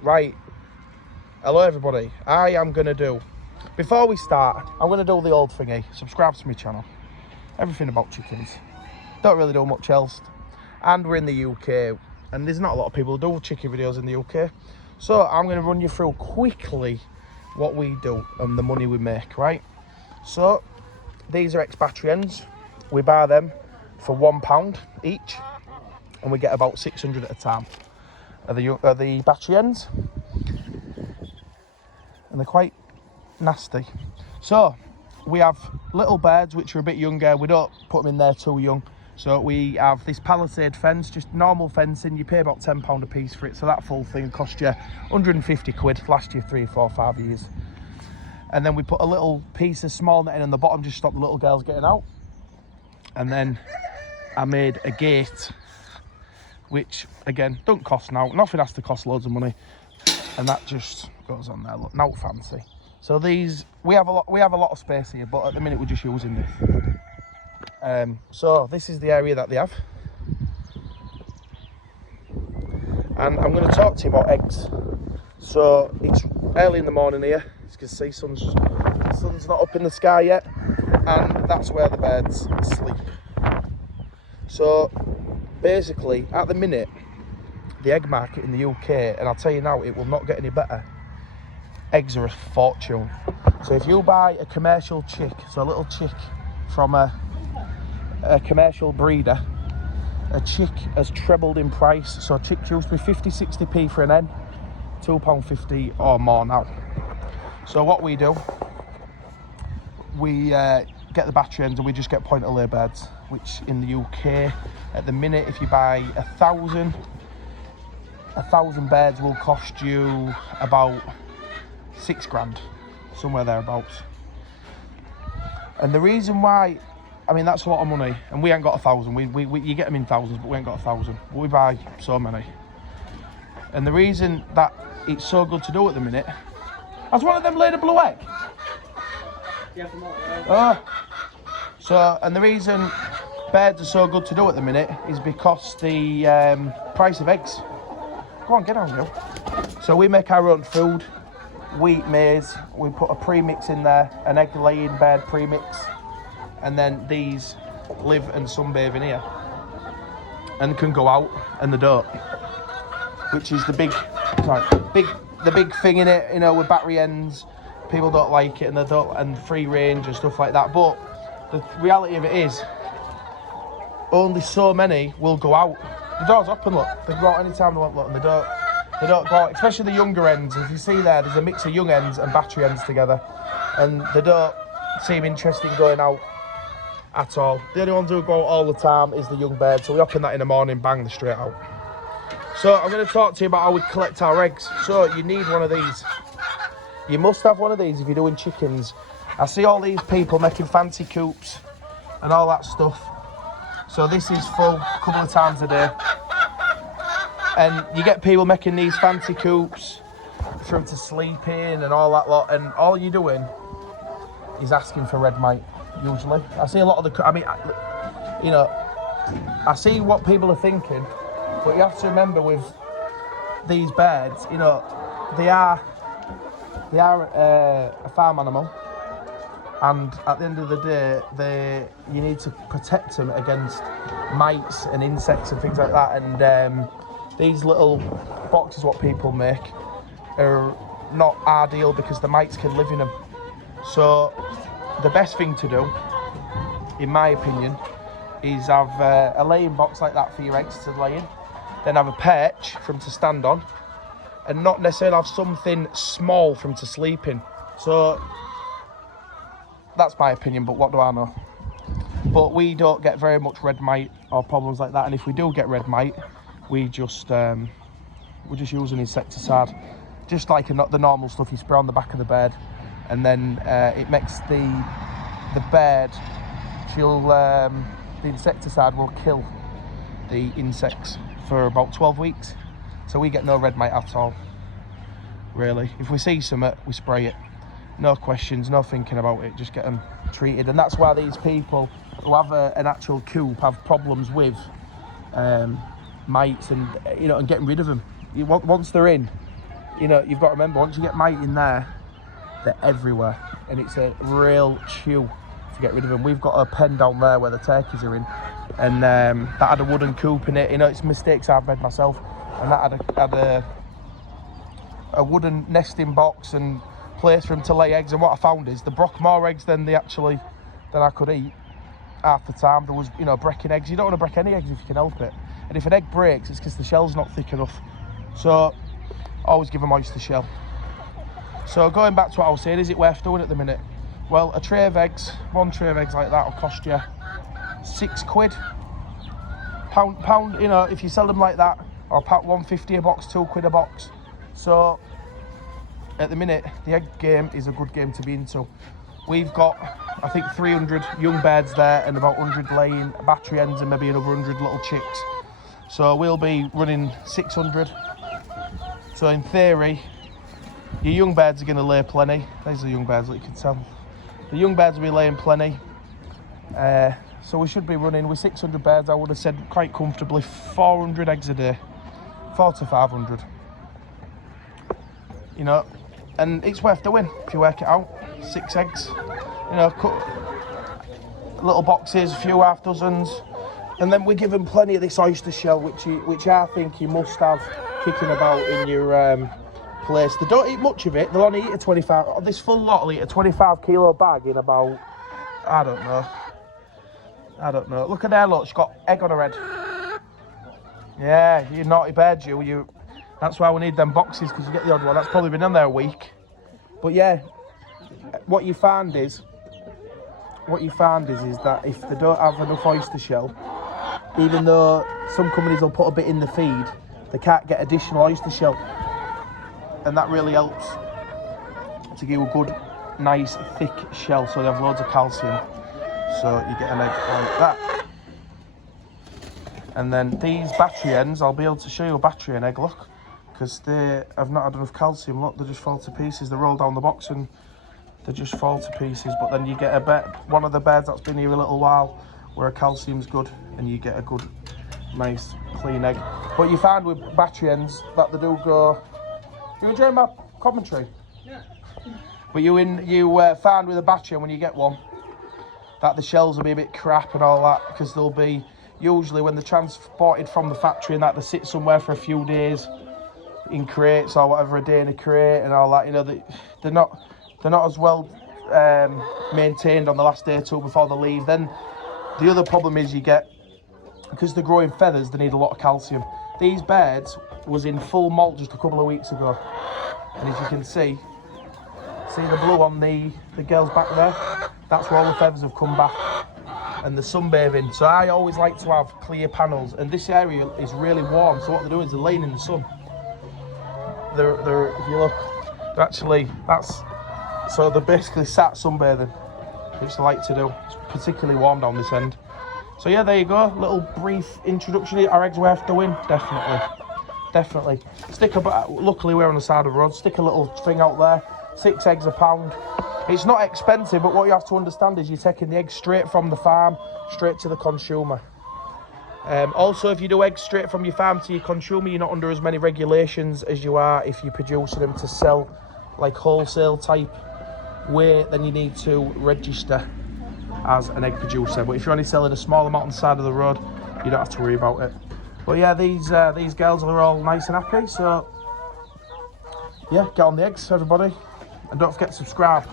Right, hello everybody. I am going to do, before we start, I'm going to do the old thingy. Subscribe to my channel. Everything about chickens. Don't really do much else. And we're in the UK, and there's not a lot of people who do chicken videos in the UK. So I'm going to run you through quickly what we do and the money we make, right? So these are ex-battery hens. We buy them for £1 each, and we get about 600 at a time. Are the battery hens, and they're quite nasty. So we have little birds which are a bit younger. We don't put them in there too young. So we have this palisade fence, just normal fencing. You pay about £10 a piece for it. So that full thing cost you 150 quid, last you 3, 4, 5 years. And then we put a little piece of small netting on the bottom, just stop the little girls getting out. And then I made a gate, which again, don't cost now. Nothing has to cost loads of money. And that just goes on there, look, not fancy. So these, we have a lot of space here, but at the minute we're just using this. So this is the area that they have. And I'm going to talk to you about eggs. So it's early in the morning here. As you can see, sun's not up in the sky yet. And that's where the birds sleep. So basically, at the minute, the egg market in the UK, and I'll tell you now, it will not get any better. Eggs are a fortune. So if you buy a commercial chick, so a little chick from a commercial breeder, a chick has trebled in price. So chicks used to be 50-60p for an hen, £2.50 or more now. So what we do, we get the battery hens and we just get point of lay birds, which in the UK at the minute, if you buy 1,000 birds will cost you about 6 grand, somewhere thereabouts. And the reason why, I mean, that's a lot of money, and we ain't got 1,000. You get them in thousands, but we ain't got 1,000. But we buy so many. And the reason that it's so good to do at the minute, has one of them laid a blue egg? So, and the reason birds are so good to do at the minute is because the price of eggs. Go on, get on, Will. So we make our own food, wheat, maize. We put a premix in there, an egg-laying bird premix, and then these live and sunbathe in here, and can go out, and they don't. Which is the big thing in it, you know, with battery hens. People don't like it, and they don't, and free range and stuff like that. But the reality of it is, only so many will go out. The door's open, look. They can go out any time they want, look, and they don't go out. Especially the younger hens. If you see there's a mix of young hens and battery hens together, and they don't seem interested in going out at all. The only ones who go out all the time is the young birds. So we open that in the morning, bang, they're straight out. So I'm going to talk to you about how we collect our eggs. So you need one of these. You must have one of these if you're doing chickens. I see all these people making fancy coops and all that stuff. So this is full a couple of times a day. And you get people making these fancy coops for them to sleep in and all that lot. And all you're doing is asking for red mite, usually. I see a lot of the, I see what people are thinking. But you have to remember with these birds, you know, they are a farm animal, and at the end of the day, you need to protect them against mites and insects and things like that. And these little boxes, what people make, are not ideal because the mites can live in them. So the best thing to do, in my opinion, is have a laying box like that for your eggs to lay in. Then have a perch for them to stand on, and not necessarily have something small for them to sleep in. So that's my opinion, but what do I know? But we don't get very much red mite or problems like that, and if we do get red mite, we're just using insecticide, just like the normal stuff you spray on the back of the bird, and then it makes the bird, the insecticide will kill the insects for about 12 weeks. So we get no red mite at all, really. If we see something, we spray it. No questions, no thinking about it, just get them treated. And that's why these people who have an actual coop have problems with mites and, you know, and getting rid of them. Once they're in, you know, you've got to remember, once you get mite in there, they're everywhere. And it's a real chew to get rid of them. We've got a pen down there where the turkeys are in. And that had a wooden coop in it. You know, it's mistakes I've made myself. And that had a wooden nesting box and place for them to lay eggs. And what I found is they broke more eggs than I could eat half the time. There was, you know, breaking eggs. You don't want to break any eggs if you can help it. And if an egg breaks, it's because the shell's not thick enough. So always give them oyster shell. So going back to what I was saying, is it worth doing at the minute? Well, a tray of eggs, one tray of eggs like that will cost you £6. Pound, you know, if you sell them like that, or £1.50 a box, £2 a box. So at the minute, the egg game is a good game to be into. We've got, I think, 300 young birds there and about 100 laying battery hens and maybe another 100 little chicks. So we'll be running 600. So in theory, your young birds are going to lay plenty. These are the young birds that you can tell. The young birds will be laying plenty. So we should be running with 600 birds, I would have said quite comfortably 400 eggs a day. 400 to 500. You know, and it's worth the win if you work it out. 6 eggs, you know, cut little boxes, a few half dozens, and then we give them plenty of this oyster shell, which I think you must have kicking about in your place. They don't eat much of it. They'll only eat a 25. This full lot will eat a 25 kilo bag in about, I don't know. Look at there, look, she's got egg on her head. Yeah, you naughty bird, you. That's why we need them boxes, because you get the odd one. That's probably been in there a week. But yeah, what you find is that if they don't have enough oyster shell, even though some companies will put a bit in the feed, they can't get additional oyster shell. And that really helps to give a good, nice, thick shell, so they have loads of calcium. So you get an egg like that. And then these battery hens, I'll be able to show you a battery hen egg, look, because they have not had enough calcium. Look, they just fall to pieces. They roll down the box and they just fall to pieces. But then you get one of the birds that's been here a little while where calcium's good, and you get a good, nice, clean egg. But you find with battery hens that they do go. You enjoying my commentary? Yeah. But you find with a battery hen when you get one that the shells will be a bit crap and all that, because they'll be usually when they're transported from the factory and that they sit somewhere for a few days in crates or whatever, a day in a crate and all that. You know, they're not as well maintained on the last day or two before they leave. Then the other problem is you get, because they're growing feathers, they need a lot of calcium. These birds was in full molt just a couple of weeks ago, and as you can see the blue on the girl's back there, that's where all the feathers have come back, and the sunbathing. So I always like to have clear panels, and this area is really warm, so what they're doing is they're laying in the sun. They're if you look, they're actually, so they're basically sat sunbathing, which they like to do. It's particularly warm down this end. So yeah, there you go, little brief introduction. Our eggs worth the win, definitely. Luckily we're on the side of the road, stick a little thing out there, 6 eggs a pound. It's not expensive, but what you have to understand is you're taking the eggs straight from the farm, straight to the consumer. Also, if you do eggs straight from your farm to your consumer, you're not under as many regulations as you are if you're producing them to sell like wholesale type way. Then you need to register as an egg producer. But if you're only selling a small amount on the side of the road, you don't have to worry about it. But yeah, these girls are all nice and happy. So yeah, get on the eggs, everybody, and don't forget to subscribe.